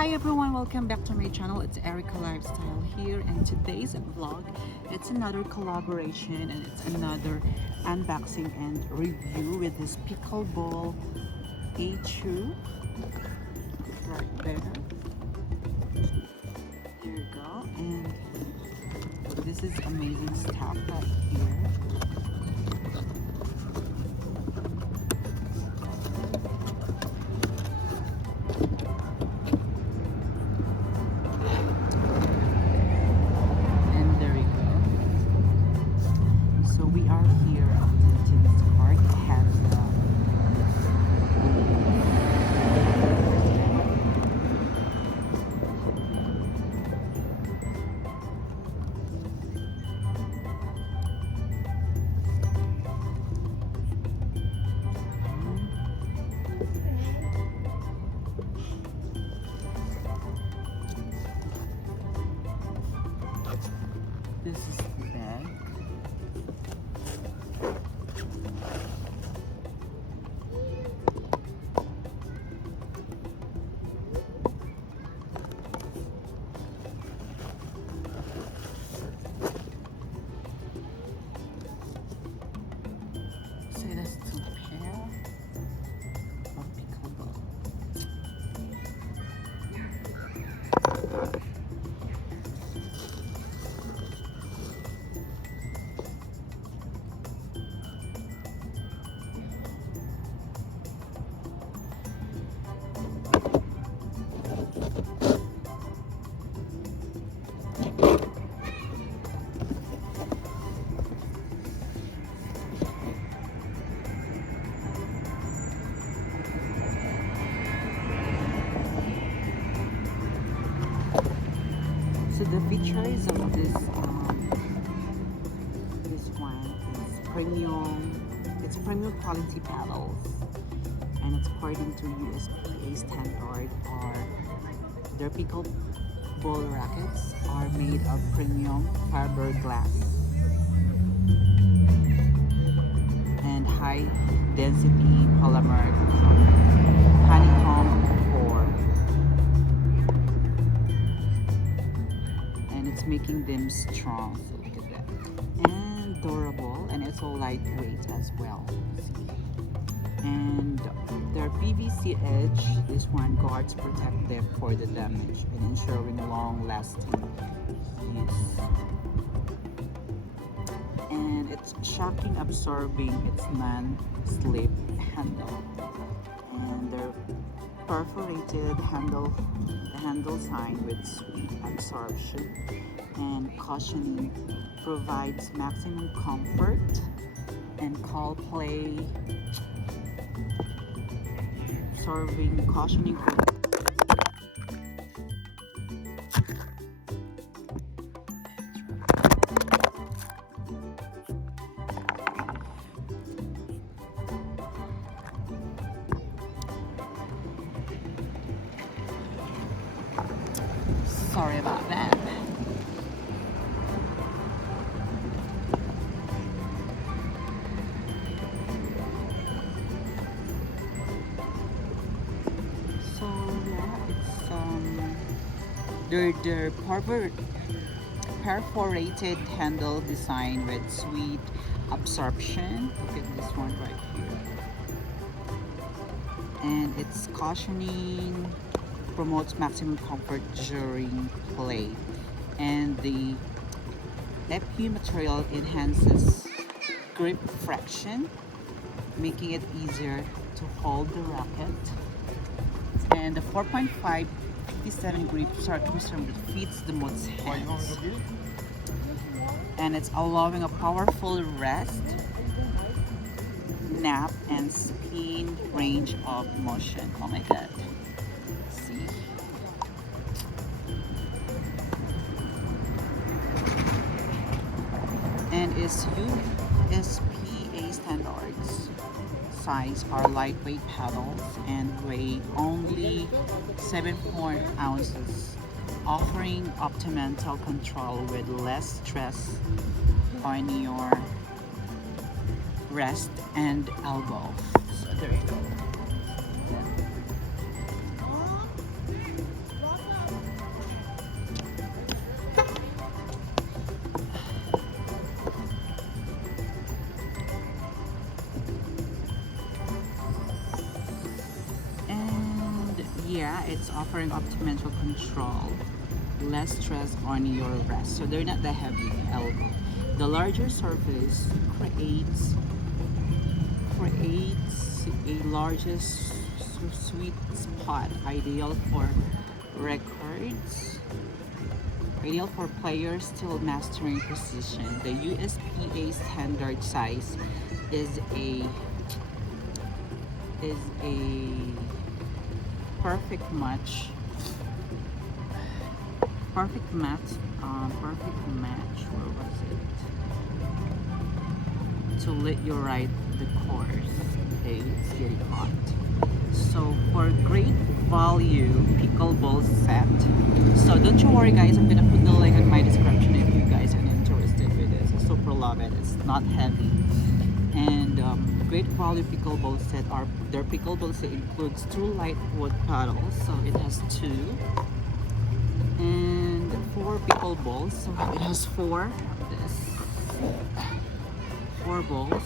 Hi everyone, welcome back to my channel. It's Erica Lifestyle here, and today's vlog, it's another collaboration and it's another unboxing and review with this pickleball Archiou. Right there. There you go. And this is amazing stuff right here. We are here at Tintin's Park. It has this is the bag. So that's two pair of pickleball. So the features of this one is premium. It's premium quality paddles, and it's according to USAPA Standard. Or their pickleball rackets are made of premium fiberglass and high density polymer honeycomb core. It's making them strong, so look at that, and durable, and it's all lightweight as well. And their PVC edge, this one guards protect them for the damage and ensuring long-lasting use. And it's shocking absorbing, it's non-slip handle, and their perforated handle, the handle sign with sweet absorption and cushioning provides maximum comfort and call play, serving cushioning. Sorry about that. So yeah, it's their perforated handle design with sweet absorption. Look at this one right here. And it's cushioning, promotes maximum comfort during play, and the FP material enhances grip friction, making it easier to hold the racket. And the 4.5 57 grip circumference fits the most hands, and it's allowing a powerful rest, nap, and spin range of motion. Oh my god. And its USAPA Standards Size Our lightweight paddles and weigh only 7.4 ounces, offering optimal control with less stress on your wrist and elbow. So there you go. yeah, it's offering optimal control, less stress on your wrist, so they're not that heavy elbow. The larger surface creates a largest sweet spot, records ideal for players still mastering precision. The USPA standard size is a perfect match. Perfect match. Where was it? To let you ride the course. Okay, it's getting hot. So for great value pickleball set. So don't you worry, guys. I'm gonna put the link in my description if you guys are interested with this. I super love it. It's not heavy. And great value pickleball set. Their pickleball set includes 2 light wood paddles. So it has 2 and 4 pickleballs. So it has 4 balls.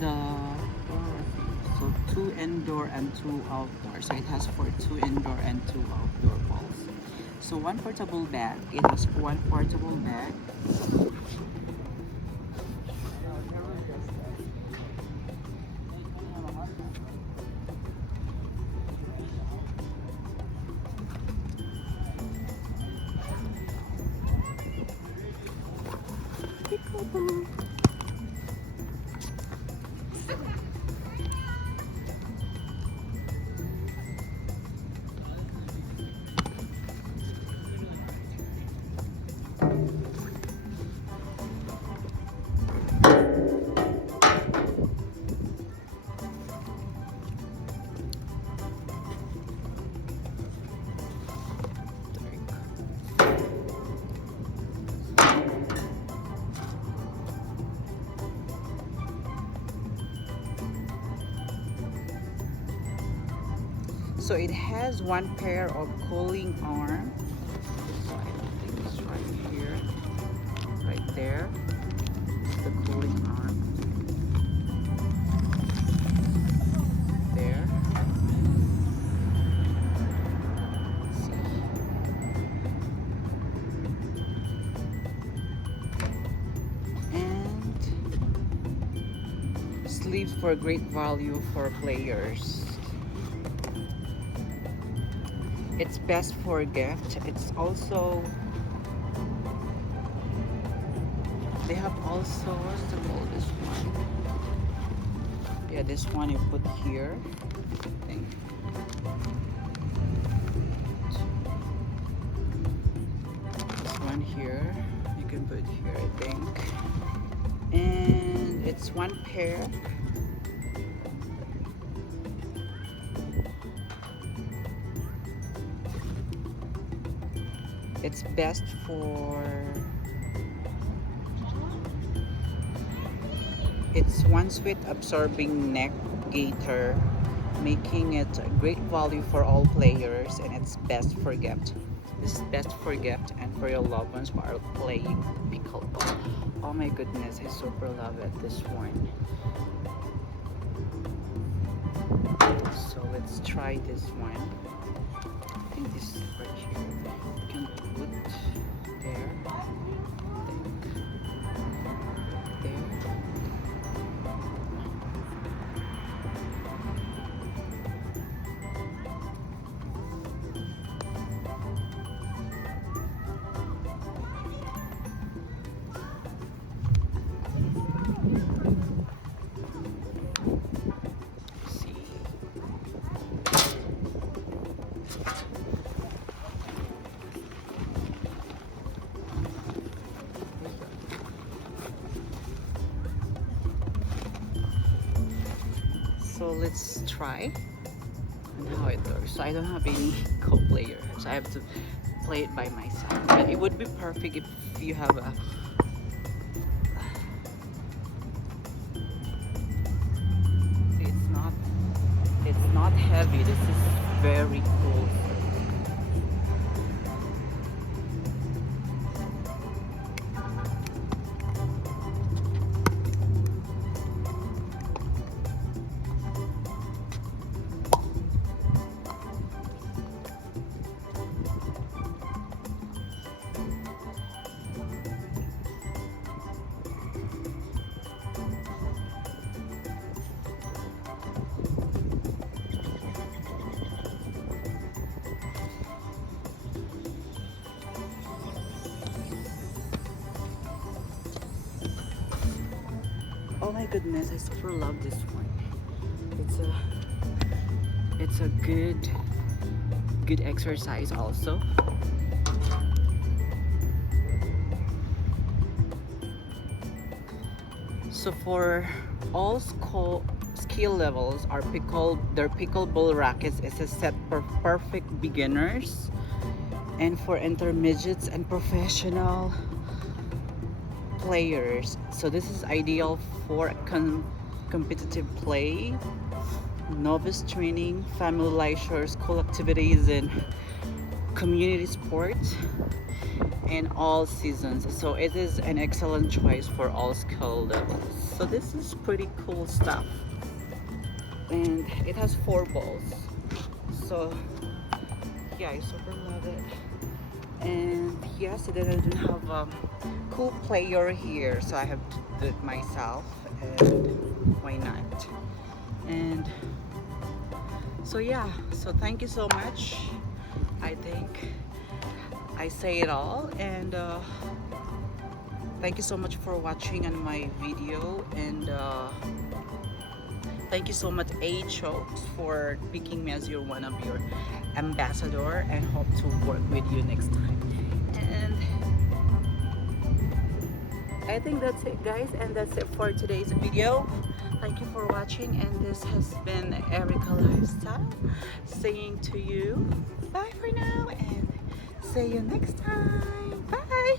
So 2 indoor and 2 outdoor. So it has for 2 indoor and 2 outdoor balls. So 1 portable bag. It has 1 portable bag. Pickleball. So it has 1 pair of cooling arm. So I think it's right here, right there. The cooling arm. There. Let's see. And sleeves for great value for players. It's best for gift. It's also, they have also, what's the call this one? Yeah, this one you put here, I think. This one here, you can put here, I think. And it's 1 pair. It's best for, it's 1 sweet absorbing neck gaiter, making it a great value for all players, and it's best for gift. This is best for gift and for your loved ones who are playing pickleball. Oh my goodness, I super love it, this one. So let's try this one. I think this is right here. You can put there. There. So let's try and how it works. So I don't have any co-player, so I have to play it by myself. But it would be perfect if you have a heavy. This is very cool. Oh my goodness, I super love this one. It's a good exercise also. So for all skill levels, their pickleball rackets is a set for perfect beginners and for intermediates and professional players. So this is ideal for competitive play, novice training, family leisure, school activities, and community sports in all seasons. So it is an excellent choice for all skill levels. So this is pretty cool stuff, and it has 4 balls. So yeah, I super love it. And yes, it didn't have a cool player here, so I have to do it myself, and why not? And so yeah, so thank you so much. I think I say it all, and thank you so much for watching on my video, and thank you so much Archiou for picking me as one of your ambassador, and hope to work with you next time. And I think that's it, guys, and that's it for today's video. Thank you for watching, and this has been Erica Lifestyle saying to you bye for now, and see you next time. Bye.